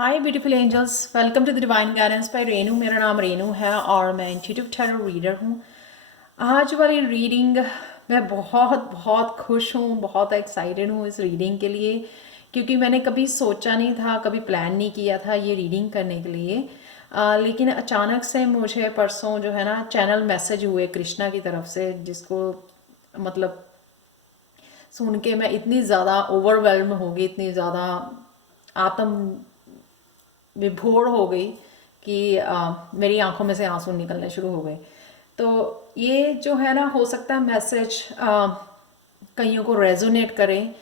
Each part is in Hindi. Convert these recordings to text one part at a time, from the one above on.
Hi beautiful angels, welcome to the divine guidance by Renu. मेरा नाम रेनू है और मैं इंट्यूटिव टैरो रीडर हूँ। आज वाली रीडिंग मैं बहुत बहुत खुश हूँ, बहुत एक्साइटेड हूँ इस रीडिंग के लिए, क्योंकि मैंने कभी सोचा नहीं था, कभी प्लान नहीं किया था ये रीडिंग करने के लिए। लेकिन अचानक से मुझे परसों जो है ना चैनल मैसेज हुए कृष्णा की तरफ से, जिसको मतलब सुन के मैं इतनी ज़्यादा ओवरवेल्म हो गई, इतनी ज़्यादा आत्म विभोर हो गई कि मेरी आंखों में से आंसू निकलने शुरू हो गए। तो ये जो है ना, हो सकता है मैसेज कईयों को रेजोनेट करें।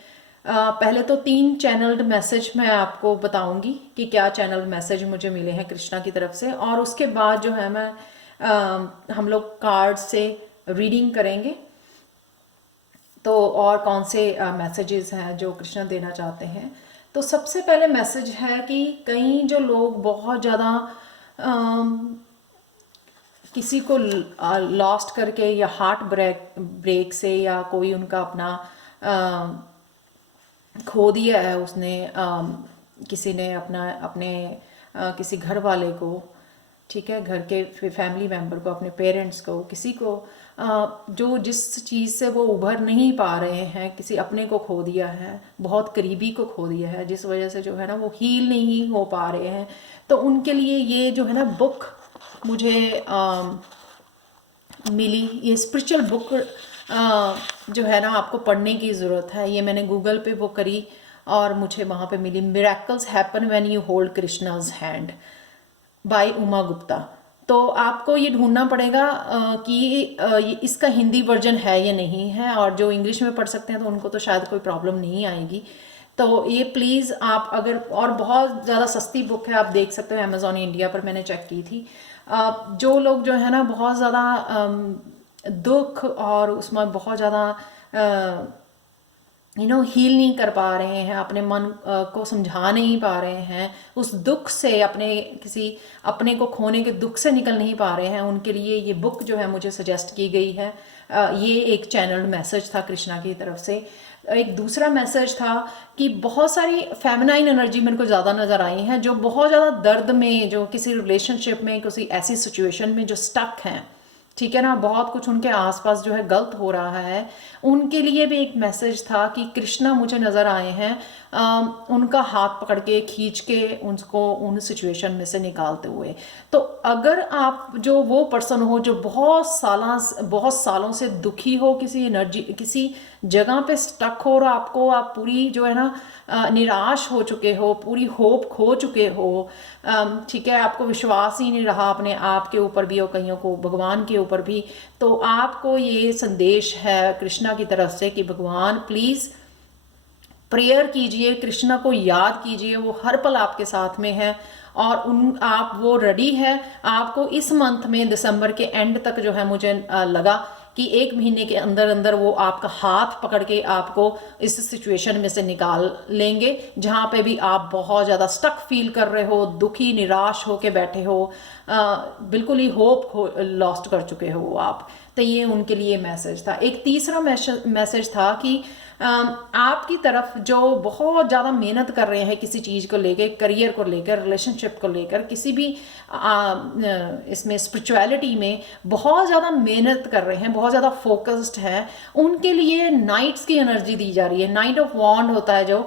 पहले तो 3 चैनल्ड मैसेज मैं आपको बताऊंगी कि क्या चैनल मैसेज मुझे मिले हैं कृष्णा की तरफ से, और उसके बाद जो है मैं हम लोग कार्ड से रीडिंग करेंगे। तो और कौन से मैसेजेस हैं जो कृष्णा देना चाहते हैं। तो सबसे पहले मैसेज है कि कई जो लोग बहुत ज़्यादा किसी को लॉस्ट करके या हार्ट ब्रेक से, या कोई उनका अपना खो दिया है उसने, किसी ने अपना अपने किसी घर वाले को, ठीक है, घर के फैमिली मेम्बर को, अपने पेरेंट्स को, किसी को जो जिस चीज़ से वो उभर नहीं पा रहे हैं, किसी अपने को खो दिया है, बहुत करीबी को खो दिया है, जिस वजह से जो है ना वो हील नहीं हो पा रहे हैं। तो उनके लिए ये जो है ना बुक मुझे मिली, ये स्पिरिचुअल बुक जो है ना आपको पढ़ने की ज़रूरत है। ये मैंने गूगल पे वो करी और मुझे वहाँ पे मिली, miracles happen when you hold Krishna's hand by Uma Gupta. तो आपको ये ढूंढना पड़ेगा कि ये इसका हिंदी वर्जन है या नहीं है, और जो इंग्लिश में पढ़ सकते हैं तो उनको तो शायद कोई प्रॉब्लम नहीं आएगी। तो ये प्लीज़ आप अगर, और बहुत ज़्यादा सस्ती बुक है, आप देख सकते हो अमेज़ॉन इंडिया पर, मैंने चेक की थी। जो लोग जो है ना बहुत ज़्यादा दुख और उसमें बहुत ज़्यादा हील नहीं कर पा रहे हैं, अपने मन को समझा नहीं पा रहे हैं, उस दुख से, अपने किसी अपने को खोने के दुख से निकल नहीं पा रहे हैं, उनके लिए ये बुक जो है मुझे सजेस्ट की गई है। ये एक चैनल्ड मैसेज था कृष्णा की तरफ से। एक दूसरा मैसेज था कि बहुत सारी फेमिनाइन एनर्जी मेरे को ज़्यादा नज़र आई हैं, जो बहुत ज़्यादा दर्द में, जो किसी रिलेशनशिप में, किसी ऐसी सिचुएशन में जो स्टक हैं, ठीक है ना, बहुत कुछ उनके आसपास जो है गलत हो रहा है, उनके लिए भी एक मैसेज था कि कृष्णा मुझे नज़र आए हैं उनका हाथ पकड़ के, खींच के उनको उन सिचुएशन में से निकालते हुए। तो अगर आप जो वो पर्सन हो जो बहुत सालों से दुखी हो, किसी एनर्जी, किसी जगह पे स्टक हो, और आपको, आप पूरी जो है ना निराश हो चुके हो, पूरी होप खो चुके हो, ठीक है, आपको विश्वास ही नहीं रहा अपने आप के ऊपर भी और कईयों को भगवान के ऊपर भी, तो आपको ये संदेश है कृष्णा की तरफ से कि भगवान प्लीज़ प्रेयर कीजिए, कृष्णा को याद कीजिए, वो हर पल आपके साथ में है, और आप वो रेडी है। आपको इस मंथ में दिसंबर के एंड तक जो है, मुझे लगा कि 1 महीने के अंदर अंदर वो आपका हाथ पकड़ के आपको इस सिचुएशन में से निकाल लेंगे, जहाँ पे भी आप बहुत ज़्यादा स्टक फील कर रहे हो, दुखी निराश होके बैठे हो, बिल्कुल ही होप लॉस्ट कर चुके हो आप। तो ये उनके लिए मैसेज था। एक तीसरा मैसेज था कि आपकी तरफ जो बहुत ज़्यादा मेहनत कर रहे हैं किसी चीज़ को लेकर, करियर को लेकर, रिलेशनशिप को लेकर, किसी भी इसमें स्पिरिचुअलिटी में बहुत ज़्यादा मेहनत कर रहे हैं, बहुत ज़्यादा फोकस्ड हैं, उनके लिए नाइट्स की एनर्जी दी जा रही है। नाइट ऑफ वॉन्ड होता है जो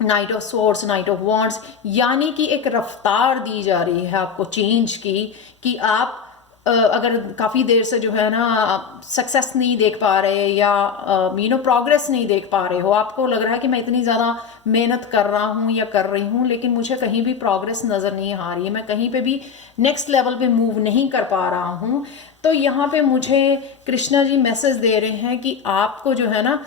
night of source, night of wands, यानी कि एक रफ्तार दी जा रही है आपको चेंज की, कि आप अगर काफ़ी देर से जो है ना सक्सेस नहीं देख पा रहे, या प्रोग्रेस नहीं देख पा रहे हो, आपको लग रहा है कि मैं इतनी ज़्यादा मेहनत कर रहा हूँ या कर रही हूँ, लेकिन मुझे कहीं भी प्रोग्रेस नज़र नहीं आ रही है, मैं कहीं पे भी नेक्स्ट लेवल पे मूव नहीं कर पा रहा हूँ। तो यहाँ पे मुझे कृष्णा जी मैसेज दे रहे हैं कि आपको जो है ना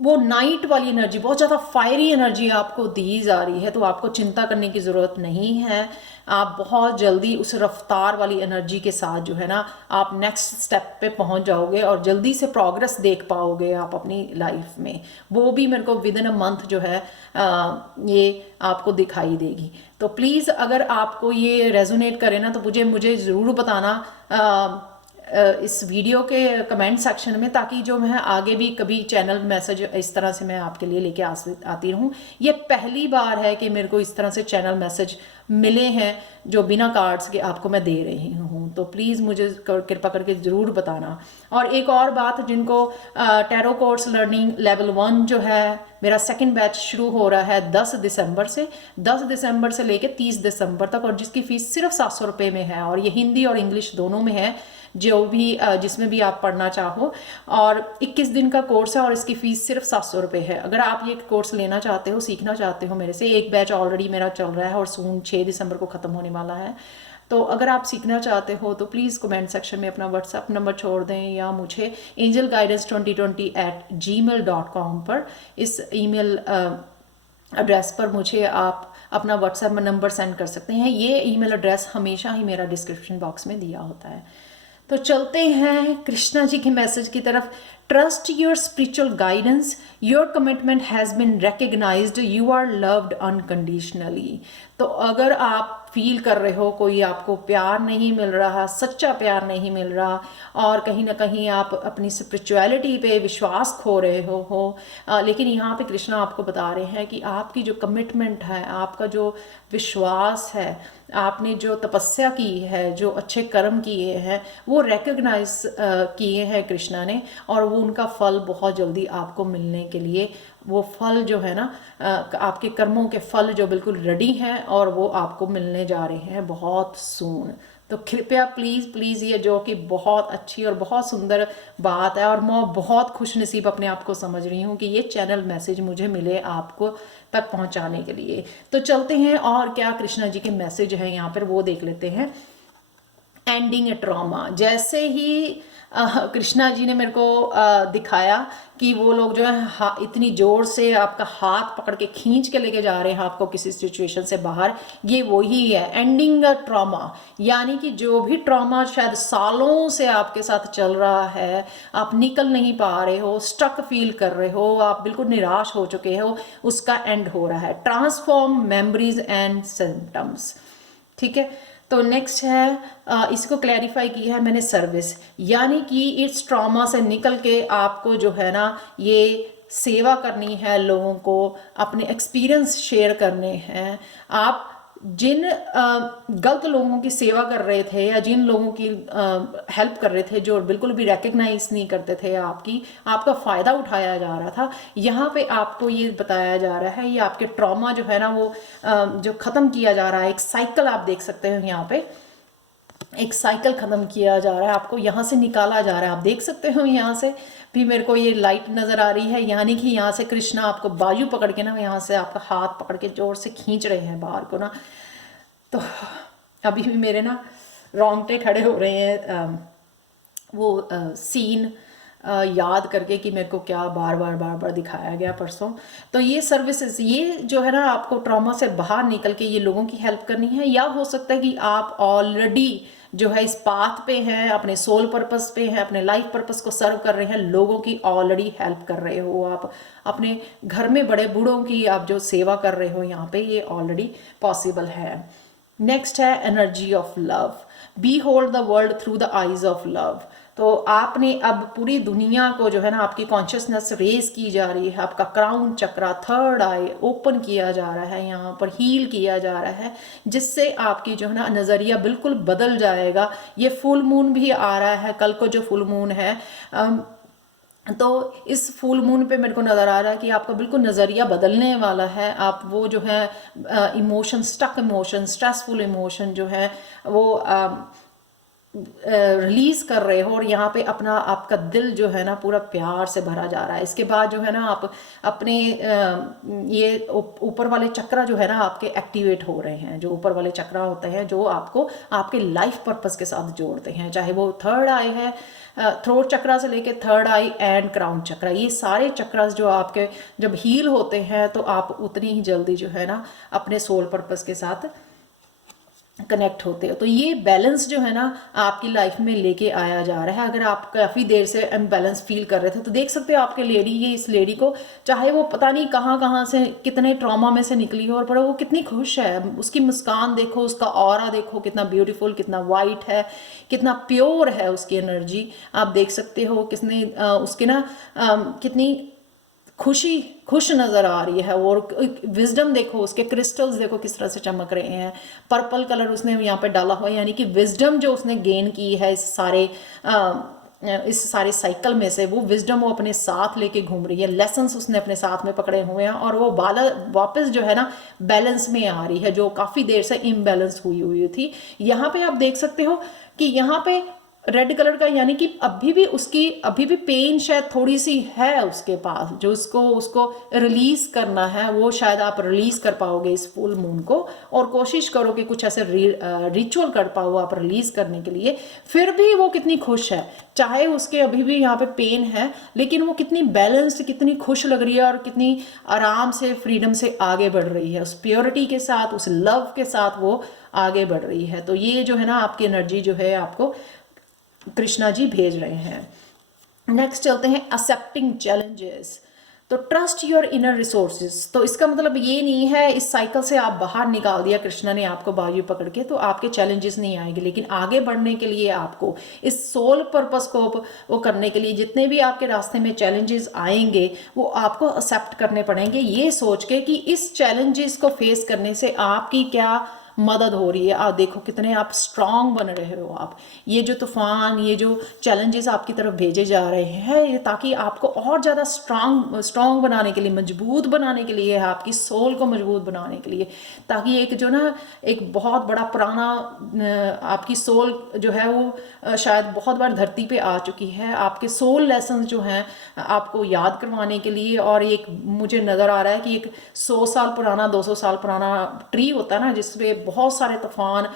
वो नाइट वाली एनर्जी, बहुत ज़्यादा फायरी एनर्जी आपको दी जा रही है, तो आपको चिंता करने की ज़रूरत नहीं है। आप बहुत जल्दी उस रफ्तार वाली एनर्जी के साथ जो है ना आप नेक्स्ट स्टेप पे पहुंच जाओगे, और जल्दी से प्रोग्रेस देख पाओगे आप अपनी लाइफ में। वो भी मेरे को विद इन अ मंथ जो है ये आपको दिखाई देगी। तो प्लीज़ अगर आपको ये रेजोनेट करे ना, तो मुझे ज़रूर बताना। इस वीडियो के कमेंट सेक्शन में, ताकि जो मैं आगे भी कभी चैनल मैसेज इस तरह से मैं आपके लिए लेके आती रहूँ। ये पहली बार है कि मेरे को इस तरह से चैनल मैसेज मिले हैं जो बिना कार्ड्स के आपको मैं दे रही हूँ, तो प्लीज़ मुझे कृपा करके ज़रूर बताना। और एक और बात, जिनको टैरो कोर्स लर्निंग लेवल 1 जो है मेरा सेकंड बैच शुरू हो रहा है 10 दिसंबर से, 10 दिसंबर से लेके 30 दिसंबर तक, और जिसकी फ़ीस सिर्फ 700 रुपये में है, और ये हिंदी और इंग्लिश दोनों में है, जो भी जिसमें भी आप पढ़ना चाहो। और 21 दिन का कोर्स है और इसकी फ़ीस सिर्फ 700 रुपये है। अगर आप ये कोर्स लेना चाहते हो, सीखना चाहते हो मेरे से, एक बैच ऑलरेडी मेरा चल रहा है और सून 6 दिसंबर को ख़त्म होने वाला है, तो अगर आप सीखना चाहते हो तो प्लीज़ कमेंट सेक्शन में अपना व्हाट्सएप नंबर छोड़ दें, या मुझे angelguidance2020@gmail.com पर, इस ईमेल एड्रेस पर मुझे आप अपना व्हाट्सएप नंबर सेंड कर सकते हैं। ये ईमेल एड्रेस हमेशा ही मेरा डिस्क्रिप्शन बॉक्स में दिया होता है। तो चलते हैं कृष्णा जी के मैसेज की तरफ। Trust your spiritual guidance, your commitment has been recognised, you are loved unconditionally. तो अगर आप फील कर रहे हो कोई आपको प्यार नहीं मिल रहा, सच्चा प्यार नहीं मिल रहा, और कहीं ना कहीं आप अपनी स्पिरिचुअलिटी पे विश्वास खो रहे हो, लेकिन यहाँ पे कृष्णा आपको बता रहे हैं कि आपकी जो कमिटमेंट है, आपका जो विश्वास है, आपने जो तपस्या की है, जो अच्छे कर्म किए हैं, वो रिकग्नाइज किए हैं कृष्णा ने, और वो उनका फल बहुत जल्दी आपको मिलने के लिए, वो फल जो है ना, आपके कर्मों के फल जो बिल्कुल रेडी हैं और वो आपको मिलने जा रहे हैं बहुत सून। तो कृपया प्लीज़ प्लीज़, ये जो कि बहुत अच्छी और बहुत सुंदर बात है, और मैं बहुत खुश नसीब अपने आप को समझ रही हूँ कि ये चैनल मैसेज मुझे मिले आपको तक पहुँचाने के लिए। तो चलते हैं, और क्या कृष्णा जी के मैसेज हैं यहाँ पर वो देख लेते हैं। एंडिंग ए ट्रॉमा। जैसे ही कृष्णा जी ने मेरे को दिखाया कि वो लोग जो है इतनी ज़ोर से आपका हाथ पकड़ के खींच के लेके जा रहे हैं आपको किसी सिचुएशन से बाहर, ये वही है एंडिंग अ ट्रॉमा। यानी कि जो भी ट्रॉमा शायद सालों से आपके साथ चल रहा है, आप निकल नहीं पा रहे हो, स्टक फील कर रहे हो, आप बिल्कुल निराश हो चुके हो, उसका एंड हो रहा है। Transform memories and symptoms. ठीक है, तो नेक्स्ट है, इसको क्लैरिफाई किया है मैंने, सर्विस। यानी कि इस ट्रॉमा से निकल के आपको जो है ना, ये सेवा करनी है, लोगों को अपने एक्सपीरियंस शेयर करने हैं। आप जिन गलत लोगों की सेवा कर रहे थे, या जिन लोगों की हेल्प कर रहे थे जो बिल्कुल भी रिकग्नाइज नहीं करते थे आपका फ़ायदा उठाया जा रहा था, यहाँ पे आपको ये बताया जा रहा है, ये आपके ट्रॉमा जो है ना, वो जो ख़त्म किया जा रहा है। एक साइकिल आप देख सकते हो यहाँ पे, एक साइकिल ख़त्म किया जा रहा है, आपको यहाँ से निकाला जा रहा है। आप देख सकते हो यहाँ से भी मेरे को ये लाइट नज़र आ रही है, यानी कि यहाँ से कृष्णा आपको बाजू पकड़ के ना, यहाँ से आपका हाथ पकड़ के ज़ोर से खींच रहे हैं बाहर को ना। तो अभी भी मेरे ना रोंगटे खड़े हो रहे हैं वो सीन याद करके कि मेरे को क्या बार बार दिखाया गया परसों। तो ये सर्विसेज, ये जो है ना, आपको ट्रॉमा से बाहर निकल के ये लोगों की हेल्प करनी है, या हो सकता है कि आप ऑलरेडी जो है इस पाथ पे हैं, अपने सोल पर्पस पे हैं, अपने लाइफ पर्पस को सर्व कर रहे हैं, लोगों की ऑलरेडी हेल्प कर रहे हो, आप अपने घर में बड़े बूढ़ों की आप जो सेवा कर रहे हो, यहाँ पे ये ऑलरेडी पॉसिबल है। नेक्स्ट है energy of love. Behold the world through the eyes of love. तो आपने अब पूरी दुनिया को जो है ना, आपकी कॉन्शियसनेस रेज की जा रही है, आपका crown chakra, third I open किया जा रहा है, यहाँ पर हील किया जा रहा है, जिससे आपकी जो है ना नज़रिया बिल्कुल बदल जाएगा। ये फुल मून भी आ रहा है, कल को जो फुल मून है, तो इस फुल मून पे मेरे को नज़र आ रहा है कि आपका बिल्कुल नज़रिया बदलने वाला है। आप वो जो है emotion, stuck emotion, stressful emotion जो है वो रिलीज कर रहे हो, और यहाँ पे अपना आपका दिल जो है ना पूरा प्यार से भरा जा रहा है। इसके बाद जो है ना, आप अपने ये ऊपर वाले चक्रा जो है ना आपके एक्टिवेट हो रहे हैं। जो ऊपर वाले चक्रा होते हैं जो आपको आपके लाइफ पर्पस के साथ जोड़ते हैं, चाहे वो थर्ड आई है, थ्रोट चक्रा से लेके थर्ड आई एंड क्राउन चक्रा, ये सारे चक्रास जो आपके जब हील होते हैं तो आप उतनी ही जल्दी जो है ना अपने सोल पर्पस के साथ कनेक्ट होते हो। तो ये बैलेंस जो है ना आपकी लाइफ में लेके आया जा रहा है। अगर आप काफ़ी देर से अनबैलेंस फील कर रहे थे तो देख सकते हो आपके लेडी, ये इस लेडी को, चाहे वो पता नहीं कहाँ कहाँ से कितने ट्रॉमा में से निकली हो, और पर वो कितनी खुश है। उसकी मुस्कान देखो, उसका ऑरा देखो कितना ब्यूटीफुल, कितना वाइट है, कितना प्योर है उसकी एनर्जी। आप देख सकते हो किसने उसके ना कितनी खुश नज़र आ रही है। और विजडम देखो, उसके क्रिस्टल्स देखो किस तरह से चमक रहे हैं। पर्पल कलर उसने यहाँ पे डाला हुआ है, यानी कि विजडम जो उसने गेन की है इस सारे साइकिल में से, वो विजडम वो अपने साथ लेके घूम रही है। लेसन्स उसने अपने साथ में पकड़े हुए हैं, और वो वापस जो है ना बैलेंस में आ रही है, जो काफ़ी देर से इम्बैलेंस हुई हुई थी। यहाँ पे आप देख सकते हो कि यहाँ पे रेड कलर का, यानी कि अभी भी पेन शायद थोड़ी सी है उसके पास, जो उसको रिलीज करना है, वो शायद आप रिलीज कर पाओगे इस फुल मून को। और कोशिश करो कि कुछ ऐसे रिचुअल कर पाओ आप रिलीज करने के लिए। फिर भी वो कितनी खुश है, चाहे उसके अभी भी यहाँ पे पेन है, लेकिन वो कितनी बैलेंस्ड, कितनी खुश लग रही है, और कितनी आराम से, फ्रीडम से आगे बढ़ रही है, उस प्योरिटी के साथ, उस लव के साथ वो आगे बढ़ रही है। तो ये जो है ना आपकी एनर्जी जो है आपको कृष्णा जी भेज रहे हैं। नेक्स्ट चलते हैं एक्सेप्टिंग चैलेंजेस। तो ट्रस्ट योर इनर रिसोर्सेज। तो इसका मतलब ये नहीं है इस साइकिल से आप बाहर निकाल दिया कृष्णा ने आपको बाजू पकड़ के तो आपके चैलेंजेस नहीं आएंगे, लेकिन आगे बढ़ने के लिए आपको इस सोल पर्पस को वो करने के लिए जितने भी आपके रास्ते में चैलेंजेस आएंगे वो आपको एक्सेप्ट करने पड़ेंगे, ये सोच के कि इस चैलेंजेस को फेस करने से आपकी क्या मदद हो रही है। आप देखो कितने आप स्ट्रांग बन रहे हो। आप ये जो तूफान, ये जो चैलेंजेस आपकी तरफ भेजे जा रहे हैं, ये ताकि आपको और ज़्यादा स्ट्रांग बनाने के लिए, मजबूत बनाने के लिए है, आपकी सोल को मजबूत बनाने के लिए, ताकि एक जो ना एक बहुत बड़ा पुराना आपकी सोल जो है वो शायद बहुत बार धरती पे आ चुकी है, आपके सोल लेसन जो हैं आपको याद करवाने के लिए। और एक मुझे नज़र आ रहा है कि एक 100 साल पुराना, 200 साल पुराना ट्री होता है ना, जिसपे बहुत सारे तूफान,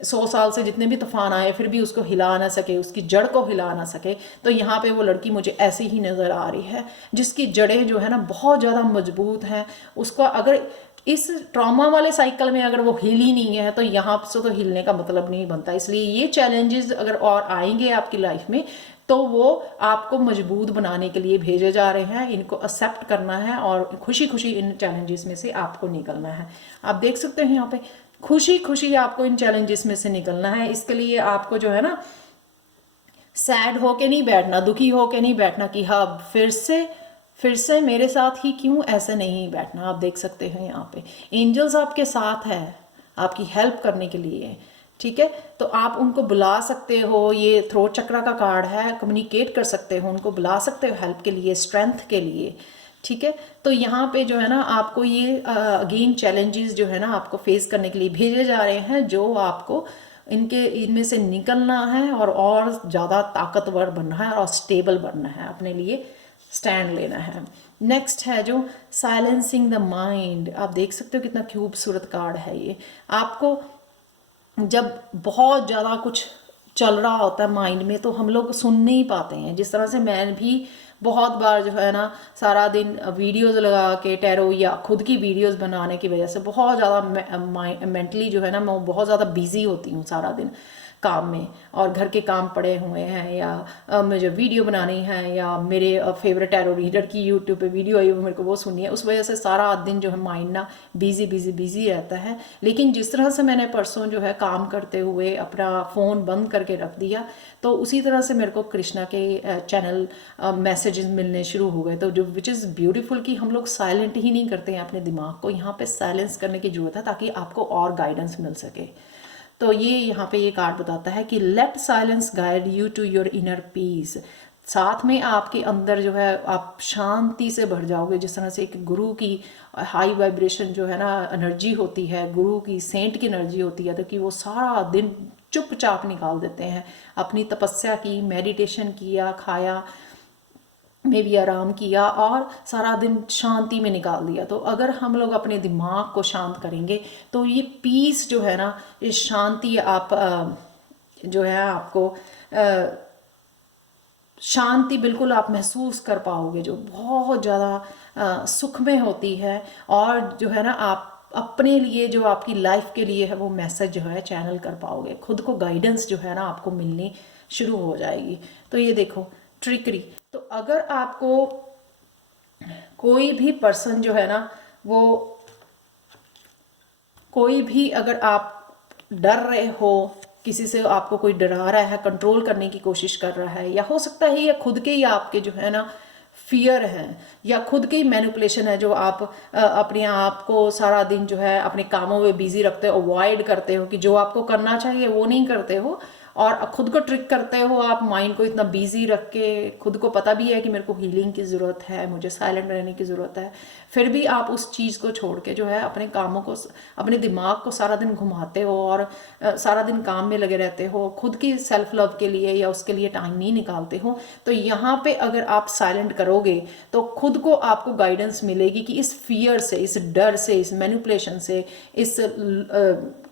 100 साल से जितने भी तूफान आए फिर भी उसको हिला ना सके, उसकी जड़ को हिला ना सके। तो यहाँ पे वो लड़की मुझे ऐसे ही नज़र आ रही है, जिसकी जड़ें जो है ना बहुत ज़्यादा मजबूत हैं। उसको अगर इस ट्रॉमा वाले साइकिल में अगर वो हिली नहीं है तो यहाँ से तो हिलने का मतलब नहीं बनता। इसलिए ये चैलेंजेस अगर और आएंगे आपकी लाइफ में तो वो आपको मजबूत बनाने के लिए भेजे जा रहे हैं। इनको एक्सेप्ट करना है और खुशी खुशी इन चैलेंजेस में से आपको निकलना है। आप देख सकते हैं यहाँ पे खुशी खुशी आपको इन चैलेंजेस में से निकलना है। इसके लिए आपको जो है ना सैड होके नहीं बैठना, दुखी होके नहीं बैठना कि हाँ फिर से मेरे साथ ही क्यों, ऐसे नहीं बैठना। आप देख सकते हैं यहाँ पे एंजल्स आपके साथ है आपकी हेल्प करने के लिए, ठीक है। तो आप उनको बुला सकते हो, ये थ्रोट चक्रा का कार्ड है, कम्युनिकेट कर सकते हो, उनको बुला सकते हो हेल्प के लिए, स्ट्रेंथ के लिए, ठीक है। तो यहाँ पे जो है ना आपको ये अगेन चैलेंजेस जो है ना आपको फेस करने के लिए भेजे जा रहे हैं, जो आपको इनमें से निकलना है और ज़्यादा ताकतवर बनना है और स्टेबल बनना है, अपने लिए स्टैंड लेना है। नेक्स्ट है जो साइलेंसिंग द माइंड। आप देख सकते हो कितना खूबसूरत कार्ड है ये। आपको जब बहुत ज़्यादा कुछ चल रहा होता है माइंड में तो हम लोग सुन नहीं पाते हैं। जिस तरह से मैं भी बहुत बार जो है ना सारा दिन वीडियोस लगा के टैरो या खुद की वीडियोस बनाने की वजह से बहुत ज़्यादा मेंटली जो है ना मैं बहुत ज़्यादा बिजी होती हूँ सारा दिन काम में, और घर के काम पड़े हुए हैं, या मुझे वीडियो बनानी है, या मेरे फेवरेट टैरो रीडर की यूट्यूब पे वीडियो आई वो मेरे को वो सुननी है। उस वजह से सारा दिन जो है माइंड ना बिजी रहता है। लेकिन जिस तरह से मैंने परसों जो है काम करते हुए अपना फ़ोन बंद करके रख दिया, तो उसी तरह से मेरे को कृष्णा के चैनल मैसेजेस मिलने शुरू हो गए। तो जो विच इज़ ब्यूटीफुल कि हम लोग साइलेंट ही नहीं करते हैं अपने दिमाग को, यहाँ पे साइलेंस करने की ज़रूरत है ताकि आपको और गाइडेंस मिल सके। तो ये यहाँ पे ये कार्ड बताता है कि let silence guide you to your inner peace. साथ में आपके अंदर जो है आप शांति से भर जाओगे। जिस तरह से एक गुरु की हाई वाइब्रेशन जो है ना एनर्जी होती है, गुरु की सेंट की एनर्जी होती है, तो कि वो सारा दिन चुपचाप निकाल देते हैं, अपनी तपस्या की, मेडिटेशन किया, खाया में भी आराम किया और सारा दिन शांति में निकाल दिया। तो अगर हम लोग अपने दिमाग को शांत करेंगे तो ये पीस जो है ना, ये शांति आप जो है आपको शांति बिल्कुल आप महसूस कर पाओगे, जो बहुत ज़्यादा सुख में होती है। और जो है ना आप अपने लिए जो आपकी लाइफ के लिए है वो मैसेज जो है चैनल कर पाओगे, खुद को गाइडेंस जो है ना आपको मिलनी शुरू हो जाएगी। तो ये देखो ट्रिकरी, तो अगर आपको कोई भी पर्सन जो है ना वो, कोई भी अगर आप डर रहे हो, किसी से आपको कोई डरा रहा है, कंट्रोल करने की कोशिश कर रहा है, या हो सकता है या खुद के ही आपके जो है ना फियर है, या खुद के ही मैनिपुलेशन है, जो आप अपने आप को सारा दिन जो है अपने कामों में बिजी रखते हो, अवॉइड करते हो, कि जो आपको करना चाहिए वो नहीं करते हो, और खुद को ट्रिक करते हो आप माइंड को इतना बिजी रख के। खुद को पता भी है कि मेरे को हीलिंग की ज़रूरत है, मुझे साइलेंट रहने की ज़रूरत है, फिर भी आप उस चीज़ को छोड़ के जो है अपने कामों को, अपने दिमाग को सारा दिन घुमाते हो और सारा दिन काम में लगे रहते हो, खुद की सेल्फ लव के लिए या उसके लिए टाइम नहीं निकालते हो। तो यहाँ पे अगर आप साइलेंट करोगे तो खुद को आपको गाइडेंस मिलेगी कि इस फियर से, इस डर से, इस मैनिपुलेशन से, इस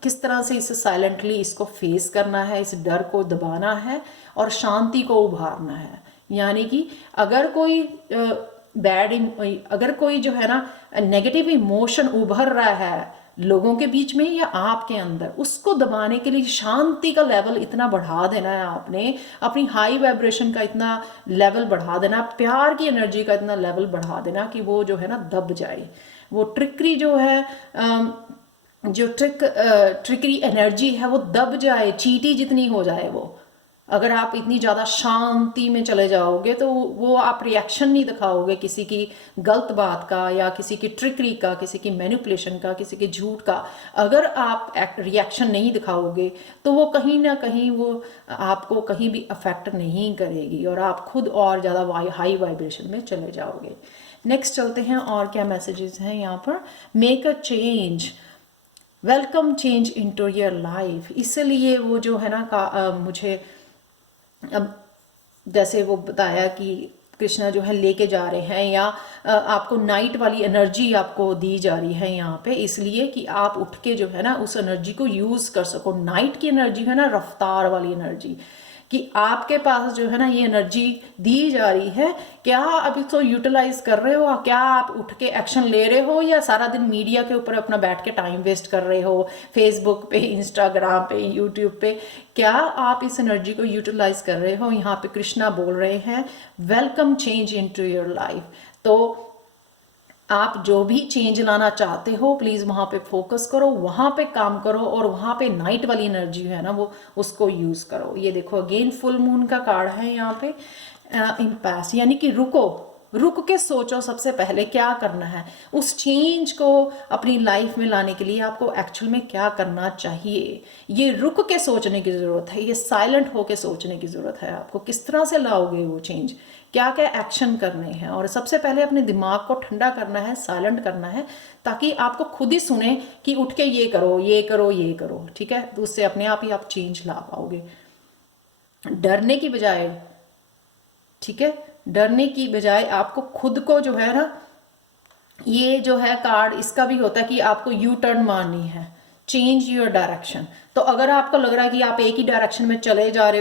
किस तरह से इसे साइलेंटली इसको फेस करना है, इस डर को दबाना है और शांति को उभारना है। यानी कि अगर कोई अगर कोई जो है ना नेगेटिव इमोशन उभर रहा है लोगों के बीच में या आपके अंदर, उसको दबाने के लिए शांति का लेवल इतना बढ़ा देना है आपने, अपनी हाई वाइब्रेशन का इतना लेवल बढ़ा देना, प्यार की एनर्जी का इतना लेवल बढ़ा देना कि वो जो है ना दब जाए। वो ट्रिकरी जो है जो ट्रिकरी एनर्जी है वो दब जाए, चीटी जितनी हो जाए वो। अगर आप इतनी ज़्यादा शांति में चले जाओगे तो वो आप रिएक्शन नहीं दिखाओगे किसी की गलत बात का, या किसी की ट्रिकरी का, किसी की मैनिपुलेशन का, किसी के झूठ का। अगर आप रिएक्शन नहीं दिखाओगे तो वो कहीं ना कहीं वो आपको कहीं भी अफेक्ट नहीं करेगी और आप खुद और ज़्यादा हाई वाइब्रेशन में चले जाओगे। नेक्स्ट चलते हैं और क्या मैसेजेस हैं यहाँ पर। Make a change, welcome change into your life. इसलिए वो जो है ना मुझे अब जैसे वो बताया कि कृष्णा जो है लेके जा रहे हैं, या आपको नाइट वाली एनर्जी आपको दी जा रही है यहाँ पे, इसलिए कि आप उठ के जो है ना उस एनर्जी को यूज़ कर सको। नाइट की एनर्जी है ना रफ्तार वाली एनर्जी, कि आपके पास जो है ना ये एनर्जी दी जा रही है, क्या आप इसको यूटिलाइज कर रहे हो, क्या आप उठ के एक्शन ले रहे हो, या सारा दिन मीडिया के ऊपर अपना बैठ के टाइम वेस्ट कर रहे हो, फेसबुक पे, इंस्टाग्राम पे, यूट्यूब पे। क्या आप इस एनर्जी को यूटिलाइज कर रहे हो? यहाँ पे कृष्णा बोल रहे हैं welcome change into your life. तो आप जो भी चेंज लाना चाहते हो प्लीज़ वहाँ पे फोकस करो, वहाँ पे काम करो, और वहाँ पे नाइट वाली एनर्जी है ना वो उसको यूज़ करो। ये देखो अगेन फुल मून का कार्ड है यहाँ पे। इम्पैस यानी कि रुको, रुक के सोचो सबसे पहले क्या करना है। उस चेंज को अपनी लाइफ में लाने के लिए आपको एक्चुअल में क्या करना चाहिए, ये रुक के सोचने की ज़रूरत है, ये साइलेंट होके सोचने की ज़रूरत है। आपको किस तरह से लाओगे वो चेंज, क्या क्या एक्शन करने हैं, और सबसे पहले अपने दिमाग को ठंडा करना है, साइलेंट करना है, ताकि आपको खुद ही सुने कि उठ के ये करो, ये करो, ये करो। ठीक है, तो उससे अपने आप ही आप चेंज ला पाओगे, डरने की बजाय। ठीक है, डरने की बजाय आपको खुद को जो है ना, ये जो है कार्ड इसका भी होता है कि आपको यू टर्न मारनी है, चेंज योर डायरेक्शन। तो अगर आपको लग रहा है कि आप एक ही डायरेक्शन में चले जा रहे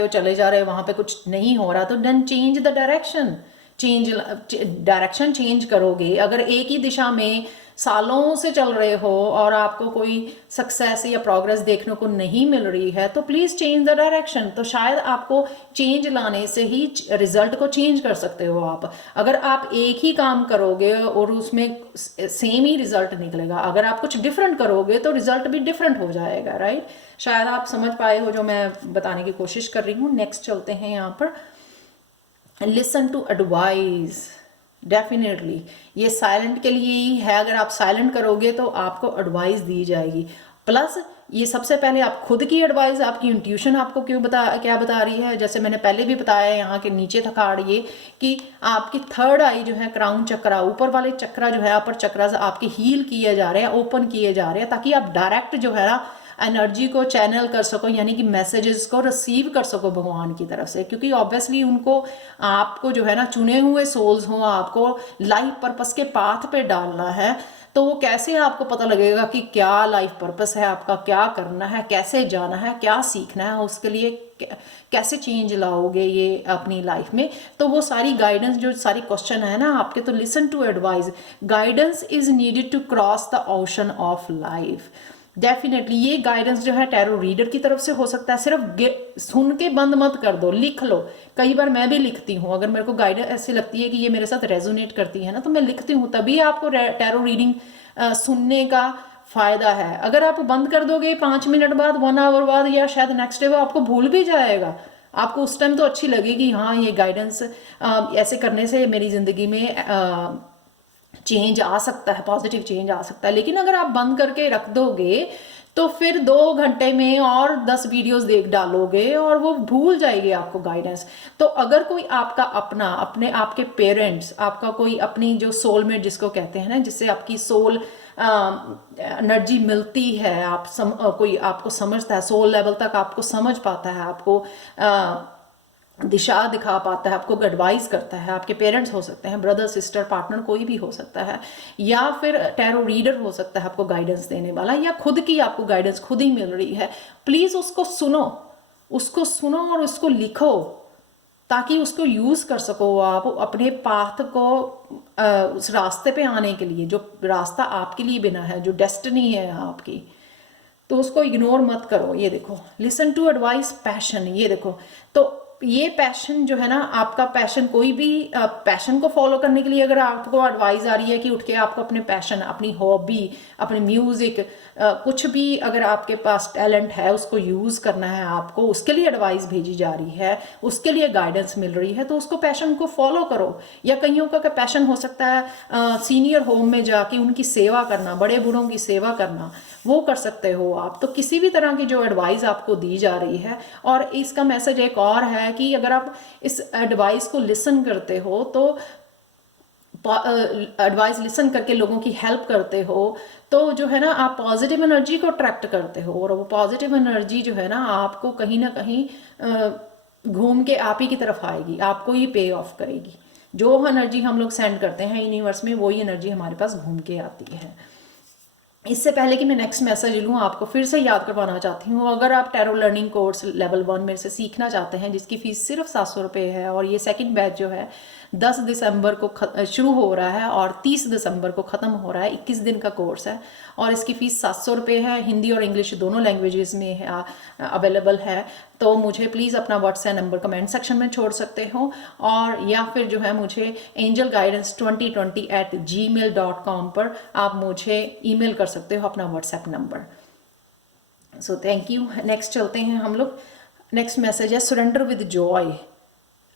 हो, वहां पे कुछ नहीं हो रहा, तो then change the direction, change direction change करोगे। अगर एक ही दिशा में सालों से चल रहे हो और आपको कोई सक्सेस या प्रोग्रेस देखने को नहीं मिल रही है, तो प्लीज़ चेंज द डायरेक्शन। तो शायद आपको चेंज लाने से ही रिजल्ट को चेंज कर सकते हो आप। अगर आप एक ही काम करोगे और उसमें सेम ही रिजल्ट निकलेगा, अगर आप कुछ डिफरेंट करोगे तो रिजल्ट भी डिफरेंट हो जाएगा, राइट। शायद आप समझ पाए हो जो मैं बताने की कोशिश कर रही हूँ। नेक्स्ट चलते हैं यहाँ पर, लिसन टू एडवाइस। डेफिनेटली ये साइलेंट के लिए ही है, अगर आप साइलेंट करोगे तो आपको एडवाइस दी जाएगी। प्लस ये सबसे पहले आप खुद की एडवाइस, आपकी इंट्यूशन आपको क्या बता रही है। जैसे मैंने पहले भी बताया, यहाँ के नीचे था कार्ड ये, कि आपकी थर्ड आई जो है, क्राउन चक्रा, ऊपर वाले चक्रा जो है, अपर चक्रा आपके हील किए जा रहे हैं, ओपन किए जा रहे हैं, ताकि आप डायरेक्ट जो है ना एनर्जी को चैनल कर सको, यानी कि मैसेजेस को रिसीव कर सको भगवान की तरफ से, क्योंकि ऑब्वियसली उनको आपको जो है ना चुने हुए सोल्स हों, आपको लाइफ पर्पस के पाथ पे डालना है। तो वो कैसे आपको पता लगेगा कि क्या लाइफ पर्पस है आपका, क्या करना है, कैसे जाना है, क्या सीखना है, उसके लिए कैसे चेंज लाओगे ये अपनी लाइफ में। तो वो सारी गाइडेंस, जो सारी क्वेश्चन है ना आपके, तो listen to advice. Guidance is needed to cross the ocean of life. Definitely ये गाइडेंस जो है टैरो रीडर की तरफ से हो सकता है। सिर्फ सुन के बंद मत कर दो, लिख लो। कई बार मैं भी लिखती हूँ, अगर मेरे को गाइडेंस ऐसी लगती है कि ये मेरे साथ रेजोनेट करती है ना, तो मैं लिखती हूँ, तभी आपको टैरो रीडिंग सुनने का फायदा है। अगर आप बंद कर दोगे 5 मिनट बाद, 1 आवर बाद, या शायद नेक्स्ट डे वो आपको भूल भी जाएगा। आपको उस टाइम तो अच्छी लगेगी, हाँ ये गाइडेंस ऐसे करने से मेरी ज़िंदगी में चेंज आ सकता है, पॉजिटिव चेंज आ सकता है। लेकिन अगर आप बंद करके रख दोगे तो फिर 2 घंटे में और 10 वीडियोस देख डालोगे और वो भूल जाएगी आपको गाइडेंस। तो अगर कोई आपका अपना, अपने आपके पेरेंट्स, आपका कोई अपनी जो सोलमेट जिसको कहते हैं ना, जिससे आपकी सोल एनर्जी मिलती है, कोई आपको समझता है, सोल लेवल तक आपको समझ पाता है, आपको दिशा दिखा पाता है, आपको एडवाइस करता है। आपके पेरेंट्स हो सकते हैं, ब्रदर सिस्टर पार्टनर कोई भी हो सकता है, या फिर टैरो रीडर हो सकता है आपको गाइडेंस देने वाला, या खुद की आपको गाइडेंस खुद ही मिल रही है। प्लीज़ उसको सुनो, उसको सुनो और उसको लिखो, ताकि उसको यूज़ कर सको आप अपने पाथ को उस रास्ते पे आने के लिए, जो रास्ता आपके लिए बिना है, जो डेस्टिनी है आपकी। तो उसको इग्नोर मत करो। ये देखो, लिसन टू एडवाइस, पैशन, ये देखो। तो ये पैशन जो है ना, आपका पैशन, कोई भी पैशन को फॉलो करने के लिए अगर आपको एडवाइस आ रही है कि उठ के आपको अपने पैशन, अपनी हॉबी, अपने म्यूजिक, कुछ भी अगर आपके पास टैलेंट है उसको यूज़ करना है आपको, उसके लिए एडवाइस भेजी जा रही है, उसके लिए गाइडेंस मिल रही है, तो उसको पैशन को फॉलो करो। या कईयों का पैशन हो सकता है सीनियर होम में जाके उनकी सेवा करना, बड़े बूढ़ों की सेवा करना, वो कर सकते हो आप। तो किसी भी तरह की जो एडवाइस आपको दी जा रही है। और इसका मैसेज एक और है कि अगर आप इस एडवाइस को लिसन करते हो, तो एडवाइस लिसन करके लोगों की हेल्प करते हो, तो जो है ना आप पॉजिटिव एनर्जी को अट्रैक्ट करते हो, और वो पॉजिटिव एनर्जी जो है ना आपको कहीं ना कहीं घूम के आप ही की तरफ आएगी, आपको ही पे ऑफ करेगी। जो एनर्जी हम लोग सेंड करते हैं यूनिवर्स में, वही एनर्जी हमारे पास घूम के आती है। इससे पहले कि मैं नेक्स्ट मैसेज लूँ, आपको फिर से याद करवाना चाहती हूँ, अगर आप टैरो लर्निंग कोर्स लेवल 1 मेरे से सीखना चाहते हैं, जिसकी फ़ीस सिर्फ 700 रुपये है, और ये सेकंड बैच जो है 10 दिसंबर को शुरू हो रहा है और 30 दिसंबर को ख़त्म हो रहा है, 21 दिन का कोर्स है, और इसकी फ़ीस 700 रुपये है। हिंदी और इंग्लिश दोनों लैंग्वेजेस में अवेलेबल है। तो मुझे प्लीज़ अपना व्हाट्सएप नंबर कमेंट सेक्शन में छोड़ सकते हो, और या फिर जो है मुझे angelguidance2020@gmail.com पर आप मुझे ईमेल कर सकते हो अपना WhatsApp number. So thank you. Next चलते हैं हम लोग। नेक्स्ट मैसेज है surrender with Joy,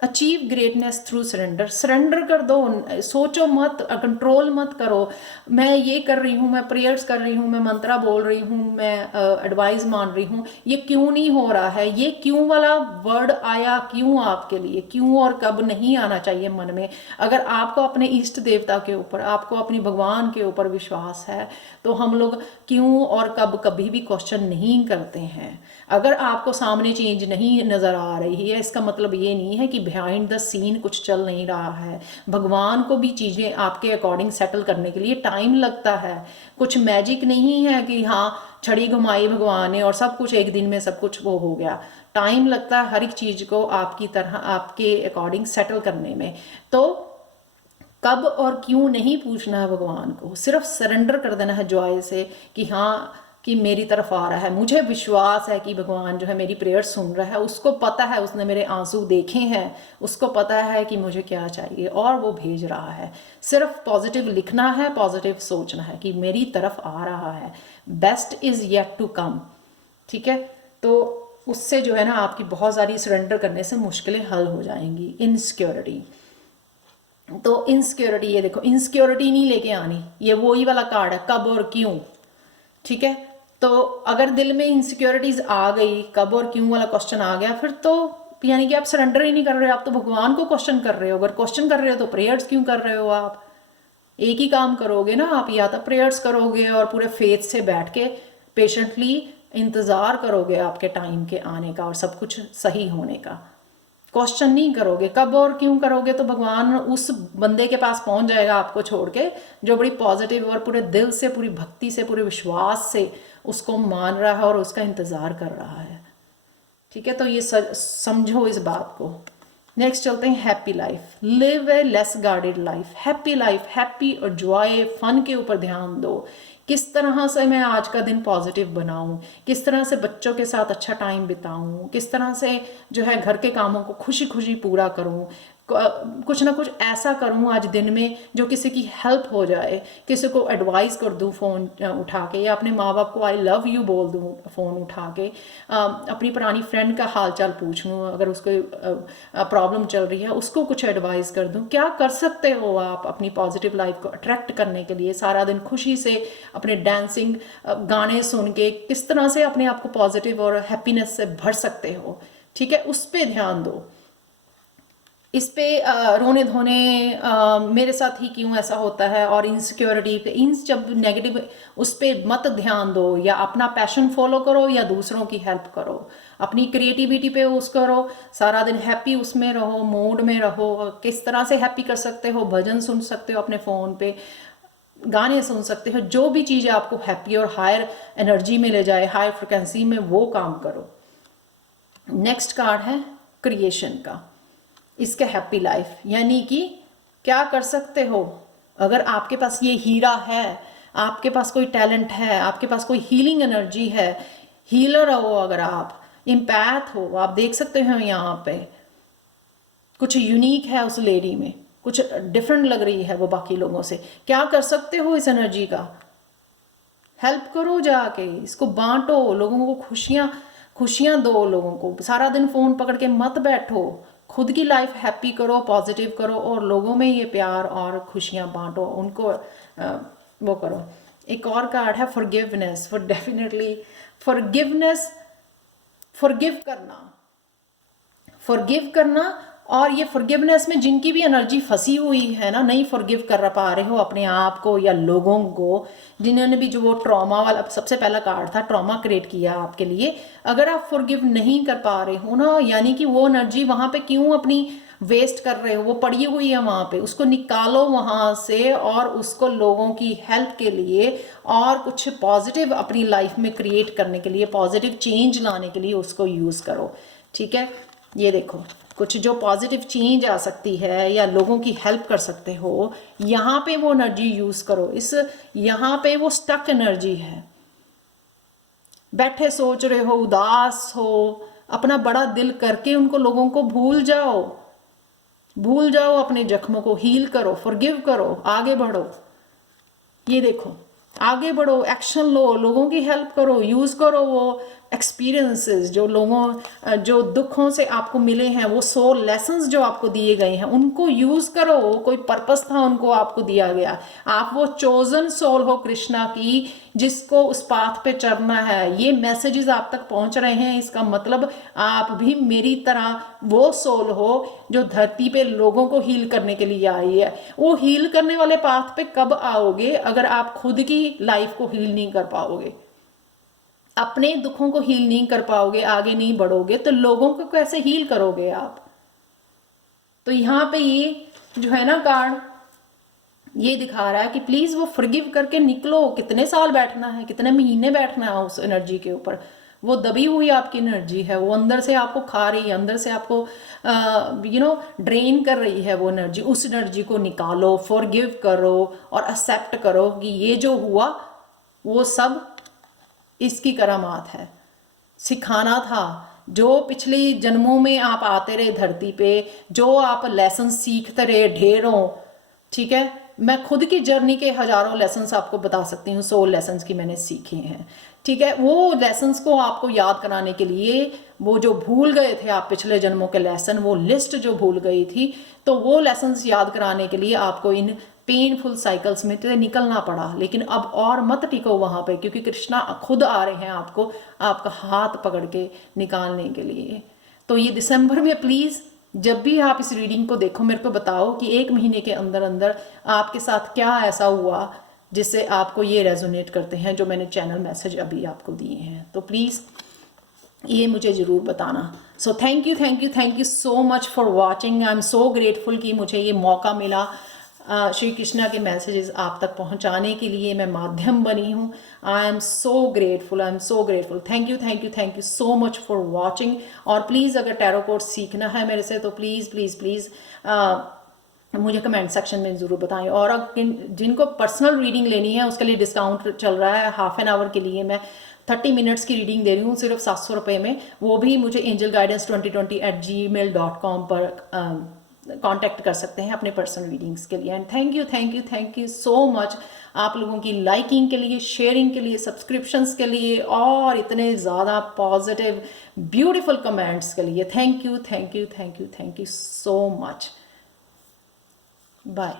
achieve greatness through surrender. Surrender कर दो, सोचो मत, कंट्रोल मत करो। मैं ये कर रही हूँ, मैं प्रेयर्स कर रही हूँ, मैं मंत्रा बोल रही हूँ, मैं एडवाइस मान रही हूँ, ये क्यों नहीं हो रहा है, ये क्यों वाला वर्ड आया क्यों आपके लिए, क्यों और कब नहीं आना चाहिए मन में। अगर आपको अपने इष्ट देवता के ऊपर, आपको अपनी भगवान के ऊपर विश्वास है, तो हम लोग क्यों और कब कभी भी क्वेश्चन नहीं करते हैं। अगर आपको सामने चेंज नहीं नज़र आ रही है, इसका मतलब ये नहीं है कि बिहाइंड द सीन कुछ चल नहीं रहा है। भगवान को भी चीज़ें आपके अकॉर्डिंग सेटल करने के लिए टाइम लगता है। कुछ मैजिक नहीं है कि हाँ छड़ी घुमाई भगवान ने और सब कुछ एक दिन में सब कुछ वो हो गया। टाइम लगता है हर एक चीज़ को आपकी तरह, आपके अकॉर्डिंग सेटल करने में। तो कब और क्यों नहीं पूछना है भगवान को, सिर्फ सरेंडर कर देना है जॉय से कि हाँ कि मेरी तरफ आ रहा है, मुझे विश्वास है कि भगवान जो है मेरी प्रेयर सुन रहा है, उसको पता है, उसने मेरे आंसू देखे हैं, उसको पता है कि मुझे क्या चाहिए और वो भेज रहा है। सिर्फ पॉजिटिव लिखना है, पॉजिटिव सोचना है कि मेरी तरफ आ रहा है, best is yet to come. ठीक है, तो उससे जो है ना आपकी बहुत सारी सरेंडर करने से मुश्किलें हल हो जाएंगी। इनसिक्योरिटी, तो इनसिक्योरिटी, ये देखो इनसिक्योरिटी नहीं लेके आनी, ये वही वाला कार्ड है, कब और क्यों। ठीक है, तो अगर दिल में इनसिक्योरिटीज आ गई, कब और क्यों वाला क्वेश्चन आ गया, फिर तो यानी कि आप सरेंडर ही नहीं कर रहे हो, आप तो भगवान को क्वेश्चन कर रहे हो। अगर क्वेश्चन कर रहे हो तो प्रेयर्स क्यों कर रहे हो आप? एक ही काम करोगे ना आप, या तो प्रेयर्स करोगे और पूरे फेथ से बैठ के पेशेंटली इंतज़ार करोगे आपके टाइम के आने का और सब कुछ सही होने का। क्वेश्चन नहीं करोगे, कब और क्यों करोगे तो भगवान उस बंदे के पास पहुंच जाएगा आपको छोड़ के जो बड़ी पॉजिटिव और पूरे दिल से, पूरी भक्ति से, पूरे विश्वास से उसको मान रहा है और उसका इंतज़ार कर रहा है। ठीक है, तो ये समझो इस बात को। नेक्स्ट चलते हैं हैप्पी लाइफ। लिव ए less guarded life. Happy life, happy और जॉय, फन के ऊपर ध्यान दो। किस तरह से मैं आज का दिन पॉजिटिव बनाऊं, किस तरह से बच्चों के साथ अच्छा टाइम बिताऊं, किस तरह से जो है घर के कामों को खुशी खुशी पूरा करूं, कुछ ना कुछ ऐसा करूं आज दिन में जो किसी की हेल्प हो जाए, किसी को एडवाइस कर दूं फ़ोन उठा के, या अपने माँ बाप को आई लव यू बोल दूं फ़ोन उठा के, अपनी पुरानी फ्रेंड का हाल चाल पूछ लूँ, अगर उसको प्रॉब्लम चल रही है उसको कुछ एडवाइस कर दूं। क्या कर सकते हो आप अपनी पॉजिटिव लाइफ को अट्रैक्ट करने के लिए? सारा दिन खुशी से अपने डांसिंग गाने सुन के किस तरह से अपने आप को पॉजिटिव और हैप्पीनेस से भर सकते हो। ठीक है, उस पर ध्यान दो। इस पे रोने धोने मेरे साथ ही क्यों ऐसा होता है और इनसिक्योरिटी पे जब नेगेटिव, उस पर मत ध्यान दो। या अपना पैशन फॉलो करो या दूसरों की हेल्प करो, अपनी क्रिएटिविटी पे उस करो, सारा दिन हैप्पी उसमें रहो, मूड में रहो। किस तरह से हैप्पी कर सकते हो? भजन सुन सकते हो अपने फ़ोन पे, गाने सुन सकते हो, जो भी चीज़ें आपको हैप्पी और हायर एनर्जी में ले जाए, हाई फ्रिक्वेंसी में, वो काम करो। नेक्स्ट कार्ड है क्रिएशन का। इसका हैप्पी लाइफ यानी कि क्या कर सकते हो? अगर आपके पास ये हीरा है, आपके पास कोई टैलेंट है, आपके पास कोई हीलिंग एनर्जी है, हीलर हो, अगर आप इम्पैथ हो, आप देख सकते हो यहाँ पे कुछ यूनिक है उस लेडी में, कुछ डिफरेंट लग रही है वो बाकी लोगों से। क्या कर सकते हो इस एनर्जी का? हेल्प करो, जाके इसको बांटो, लोगों को खुशियाँ खुशियाँ दो लोगों को। सारा दिन फ़ोन पकड़ के मत बैठो, खुद की लाइफ हैप्पी करो, पॉजिटिव करो और लोगों में ये प्यार और खुशियाँ बांटो, उनको वो करो। एक और कार्ड है forgiveness. For definitely forgiveness, forgive करना, फॉरगिव करना। और ये फॉरगिवनेस में जिनकी भी एनर्जी फंसी हुई है ना, नहीं फॉरगिव कर पा रहे हो अपने आप को या लोगों को, जिन्होंने भी जो वो ट्रॉमा वाला सबसे पहला कार्ड था, ट्रॉमा क्रिएट किया आपके लिए, अगर आप फॉरगिव नहीं कर पा रहे हो ना, यानी कि वो एनर्जी वहाँ पे क्यों अपनी वेस्ट कर रहे हो, वो पड़ी हुई है वहाँ पे, उसको निकालो वहाँ से और उसको लोगों की हेल्प के लिए और कुछ पॉजिटिव अपनी लाइफ में क्रिएट करने के लिए, पॉजिटिव चेंज लाने के लिए उसको यूज़ करो। ठीक है, ये देखो कुछ जो पॉजिटिव चेंज आ सकती है या लोगों की हेल्प कर सकते हो, यहाँ पे वो एनर्जी यूज़ करो। इस यहाँ पे वो स्टक एनर्जी है, बैठे सोच रहे हो, उदास हो, अपना बड़ा दिल करके उनको लोगों को भूल जाओ, भूल जाओ, अपने जख्मों को हील करो, फॉरगिव करो, आगे बढ़ो। ये देखो, आगे बढ़ो, एक्शन लो, लोगों की हेल्प करो, यूज़ करो वो एक्सपीरियंसेस जो लोगों, जो दुखों से आपको मिले हैं, वो 100 लेसन्स जो आपको दिए गए हैं, उनको यूज़ करो। कोई पर्पस था उनको आपको दिया गया। आप वो चोजन सोल हो कृष्णा की, जिसको उस पाथ पे चलना है। ये मैसेजेस आप तक पहुंच रहे हैं, इसका मतलब आप भी मेरी तरह वो सोल हो जो धरती पे लोगों को हील करने के लिए आई है। वो हील करने वाले पाथ पे कब आओगे अगर आप खुद की लाइफ को हील नहीं कर पाओगे, अपने दुखों को हील नहीं कर पाओगे, आगे नहीं बढ़ोगे, तो लोगों को कैसे हील करोगे आप? तो यहाँ पे ये जो है ना कार्ड, ये दिखा रहा है कि प्लीज वो फॉरगिव करके निकलो। कितने साल बैठना है, कितने महीने बैठना है उस एनर्जी के ऊपर? वो दबी हुई आपकी एनर्जी है, वो अंदर से आपको खा रही है, अंदर से आपको ड्रेन कर रही है वो एनर्जी। उस एनर्जी को निकालो, फॉरगिव करो और एक्सेप्ट करो कि ये जो हुआ वो सब इसकी करामात है, सिखाना था। जो पिछली जन्मों में आप आते रहे धरती पे, जो आप लेसन सीखते रहे ढेरों, ठीक है, मैं खुद की जर्नी के हजारों लेसन्स आपको बता सकती हूँ, 100 लेसन्स की मैंने सीखे हैं। ठीक है, वो लेसन्स को आपको याद कराने के लिए, वो जो भूल गए थे आप पिछले जन्मों के लेसन, वो लिस्ट जो भूल गई थी, तो वो लेसन्स याद कराने के लिए आपको इन पेनफुल साइकिल्स में तो निकलना पड़ा। लेकिन अब और मत टिको वहाँ पे, क्योंकि कृष्णा खुद आ रहे हैं आपको, आपका हाथ पकड़ के निकालने के लिए। तो ये दिसंबर में प्लीज़ जब भी आप इस रीडिंग को देखो, मेरे को बताओ कि 1 महीने के अंदर अंदर आपके साथ क्या ऐसा हुआ जिससे आपको ये रेजोनेट करते हैं जो मैंने चैनल मैसेज अभी आपको दिए हैं। तो प्लीज़ ये मुझे ज़रूर बताना। So thank you thank you thank you so much for watching. I am so grateful कि मुझे ये मौका मिला श्री कृष्णा के मैसेजेस आप तक पहुंचाने के लिए, मैं माध्यम बनी हूँ। I am so grateful, I am so grateful. Thank you so much for watching. और प्लीज़ अगर टैरो कोर्स सीखना है मेरे से तो प्लीज़ प्लीज़ प्लीज़ मुझे कमेंट सेक्शन में ज़रूर बताएं। और जिनको पर्सनल रीडिंग लेनी है उसके लिए डिस्काउंट चल रहा है, हाफ एन आवर के लिए मैं 30 मिनट्स की रीडिंग दे रही हूँ सिर्फ 700 रुपये में। वो भी मुझे angelguidance2020@gmail.com पर कांटेक्ट कर सकते हैं अपने पर्सनल रीडिंग्स के लिए। And thank you so much आप लोगों की लाइकिंग के लिए, शेयरिंग के लिए, सब्सक्रिप्शंस के लिए और इतने ज़्यादा पॉजिटिव ब्यूटीफुल कमेंट्स के लिए। Thank you so much. Bye.